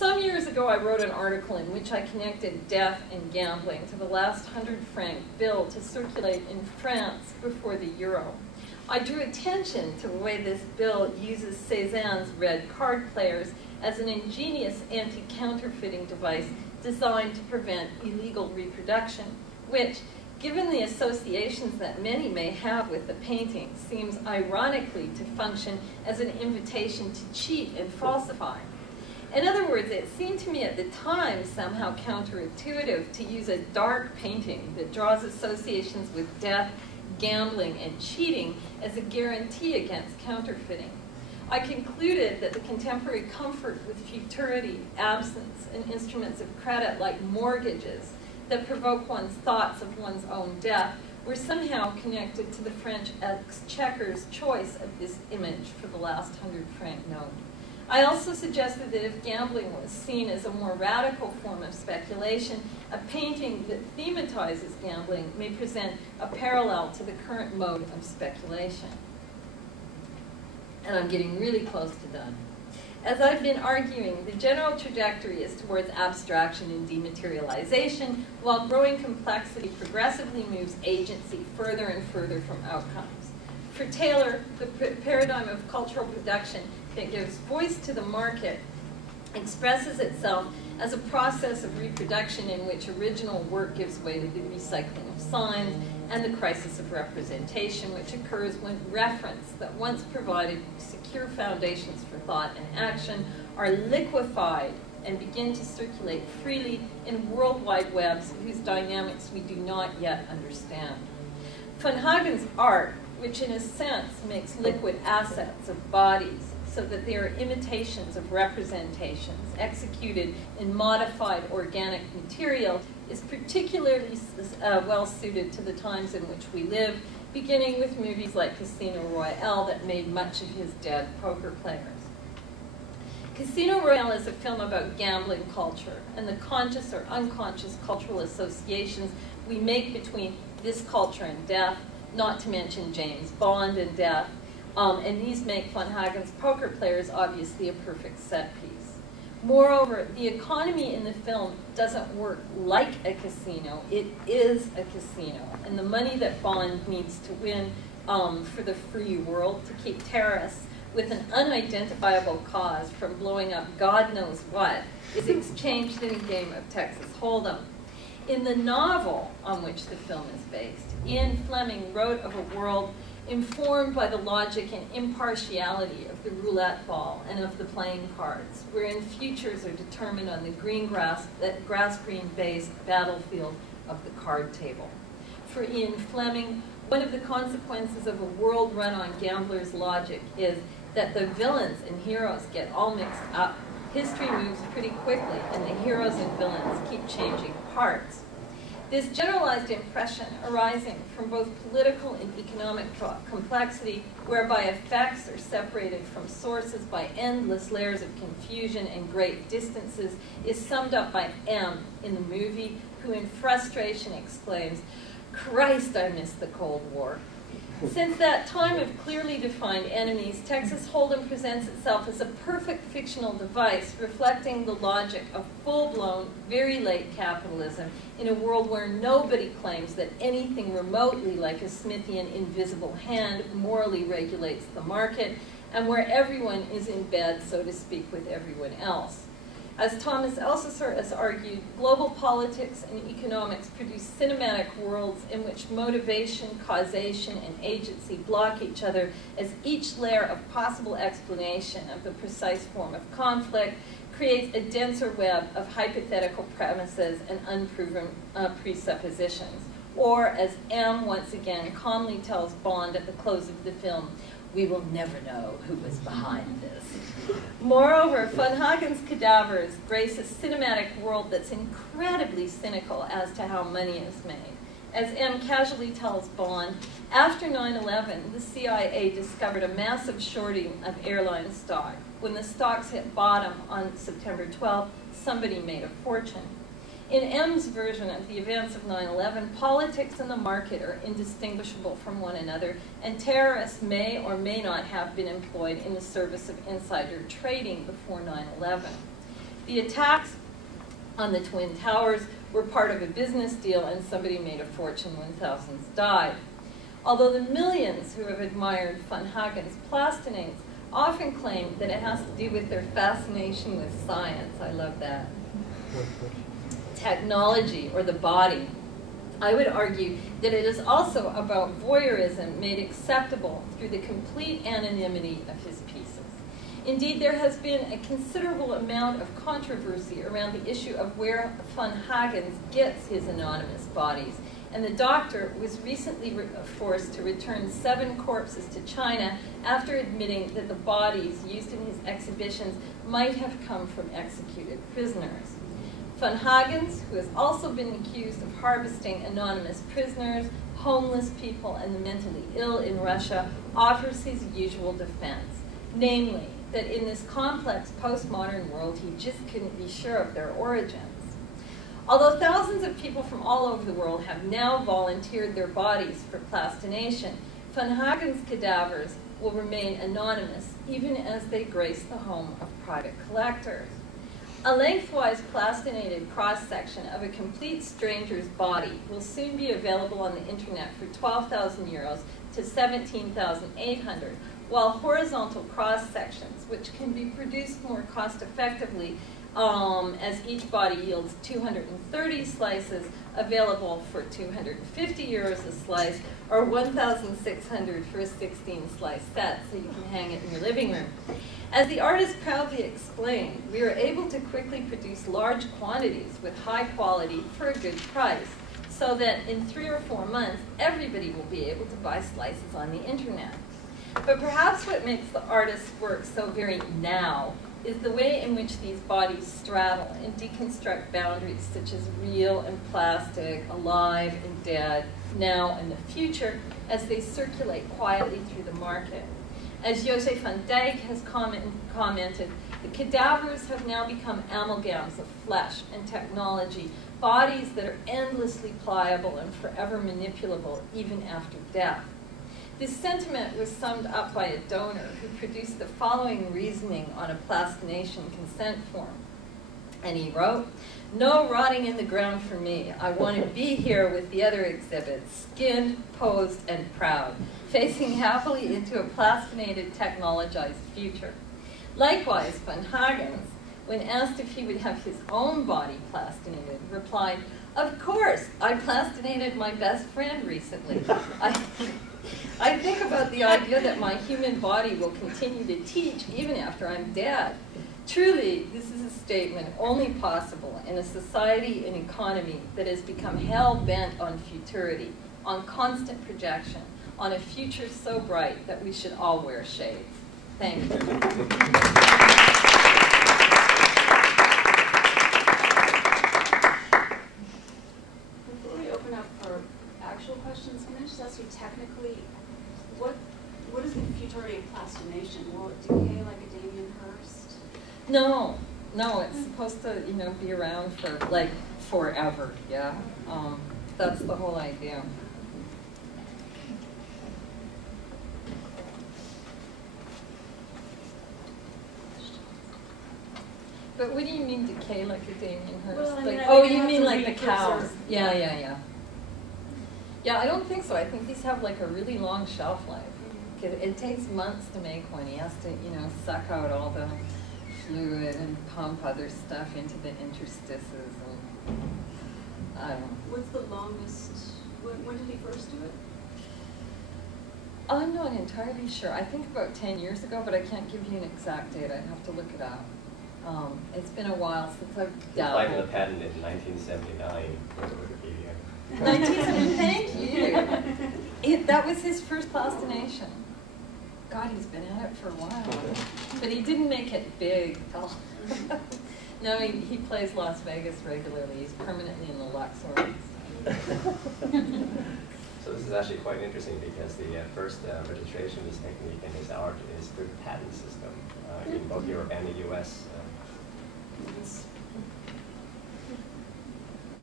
Some years ago, I wrote an article in which I connected death and gambling to the last 100-franc bill to circulate in France before the euro. I drew attention to the way this bill uses Cézanne's red card players as an ingenious anti-counterfeiting device designed to prevent illegal reproduction, which, given the associations that many may have with the painting, seems ironically to function as an invitation to cheat and falsify. In other words, it seemed to me at the time somehow counterintuitive to use a dark painting that draws associations with death, gambling, and cheating as a guarantee against counterfeiting. I concluded that the contemporary comfort with futurity, absence, and instruments of credit like mortgages that provoke one's thoughts of one's own death were somehow connected to the French exchequer's choice of this image for the last 100-franc note. I also suggested that if gambling was seen as a more radical form of speculation, a painting that thematizes gambling may present a parallel to the current mode of speculation. And I'm getting really close to done. As I've been arguing, the general trajectory is towards abstraction and dematerialization, while growing complexity progressively moves agency further and further from outcomes. For Taylor, the paradigm of cultural production that gives voice to the market expresses itself as a process of reproduction in which original work gives way to the recycling of signs and the crisis of representation, which occurs when reference that once provided secure foundations for thought and action are liquefied and begin to circulate freely in worldwide webs whose dynamics we do not yet understand. Von Hagen's art, which in a sense makes liquid assets of bodies so that they are imitations of representations executed in modified organic material, is particularly well suited to the times in which we live, beginning with movies like Casino Royale that made much of his dead poker players. Casino Royale is a film about gambling culture and the conscious or unconscious cultural associations we make between this culture and death, not to mention James Bond and death, and these make Von Hagen's poker players obviously a perfect set piece. Moreover, the economy in the film doesn't work like a casino, it is a casino, and the money that Bond needs to win for the free world to keep terrorists with an unidentifiable cause from blowing up God knows what is exchanged in a game of Texas Hold'em. In the novel on which the film is based, Ian Fleming wrote of a world informed by the logic and impartiality of the roulette ball and of the playing cards, wherein futures are determined on the grass-green-based battlefield of the card table. For Ian Fleming, one of the consequences of a world run on gamblers' logic is that the villains and heroes get all mixed up. History moves pretty quickly, and the heroes and villains keep changing parts. This generalized impression arising from both political and economic complexity, whereby effects are separated from sources by endless layers of confusion and great distances, is summed up by M in the movie, who in frustration exclaims, "Christ, I miss the Cold War." Since that time of clearly defined enemies, Texas Hold'em presents itself as a perfect fictional device reflecting the logic of full-blown, very late capitalism in a world where nobody claims that anything remotely like a Smithian invisible hand morally regulates the market, and where everyone is in bed, so to speak, with everyone else. As Thomas Althusser has argued, global politics and economics produce cinematic worlds in which motivation, causation, and agency block each other as each layer of possible explanation of the precise form of conflict creates a denser web of hypothetical premises and unproven presuppositions. Or, as M once again calmly tells Bond at the close of the film, "We will never know who was behind this." Moreover, Von Hagen's cadavers grace a cinematic world that's incredibly cynical as to how money is made. As M casually tells Bond, after 9/11, the CIA discovered a massive shorting of airline stock. When the stocks hit bottom on September 12th, somebody made a fortune. In M's version of the events of 9/11, politics and the market are indistinguishable from one another, and terrorists may or may not have been employed in the service of insider trading before 9/11. The attacks on the Twin Towers were part of a business deal, and somebody made a fortune when thousands died. Although the millions who have admired van Hagen's plastinates often claim that it has to do with their fascination with science, I love that, technology, or the body, I would argue that it is also about voyeurism made acceptable through the complete anonymity of his pieces. Indeed, there has been a considerable amount of controversy around the issue of where van Hagens gets his anonymous bodies, and the doctor was recently forced to return 7 corpses to China after admitting that the bodies used in his exhibitions might have come from executed prisoners. Van Hagens, who has also been accused of harvesting anonymous prisoners, homeless people, and the mentally ill in Russia, offers his usual defense, namely that in this complex postmodern world he just couldn't be sure of their origins. Although thousands of people from all over the world have now volunteered their bodies for plastination, van Hagen's cadavers will remain anonymous even as they grace the home of private collectors. A lengthwise plastinated cross-section of a complete stranger's body will soon be available on the internet for 12,000 euros to 17,800, while horizontal cross-sections, which can be produced more cost-effectively as each body yields 230 slices, available for 250 euros a slice, or 1,600 for a 16-slice set, so you can hang it in your living room. As the artist proudly explained, we are able to quickly produce large quantities with high quality for a good price, so that in 3 or 4 months, everybody will be able to buy slices on the internet. But perhaps what makes the artist's work so very now is the way in which these bodies straddle and deconstruct boundaries such as real and plastic, alive and dead, now and the future, as they circulate quietly through the market. As Joyce van Dijk has commented, the cadavers have now become amalgams of flesh and technology, bodies that are endlessly pliable and forever manipulable even after death. This sentiment was summed up by a donor who produced the following reasoning on a plastination consent form. And he wrote, "No rotting in the ground for me. I want to be here with the other exhibits, skinned, posed, and proud, facing happily into a plastinated, technologized future." Likewise, van Hagens, when asked if he would have his own body plastinated, replied, "Of course, I plastinated my best friend recently. I think about the idea that my human body will continue to teach even after I'm dead. Truly, this is a statement only possible in a society and economy that has become hell-bent on futurity, on constant projection, on a future so bright that we should all wear shades." Thank you. Before we open up for actual questions, can I just ask you technically, what is the futurity of plastination? Will it decay like a Damien Hirst? No, it's supposed to, be around for like forever. Yeah, that's the whole idea. But what do you mean decay like a Damien Hirst? Well, I mean, like, you mean like the cows? Yeah. Yeah, I don't think so. I think these have like a really long shelf life. It takes months to make one. He has to, suck out all the fluid and pump other stuff into the interstices. And I don't know. What's the longest? When did he first do it? I'm not entirely sure. I think about 10 years ago, but I can't give you an exact date. I'd have to look it up. It's been a while since I've dabbled. Applied for the patent in 1979 for Wikipedia. 1970, thank you. That was his first plastination. God, he's been at it for a while. But he didn't make it big. No, he plays Las Vegas regularly. He's permanently in the Luxor. So this is actually quite interesting because the first registration of this technique in his art is through the patent system in both Europe and the US. It's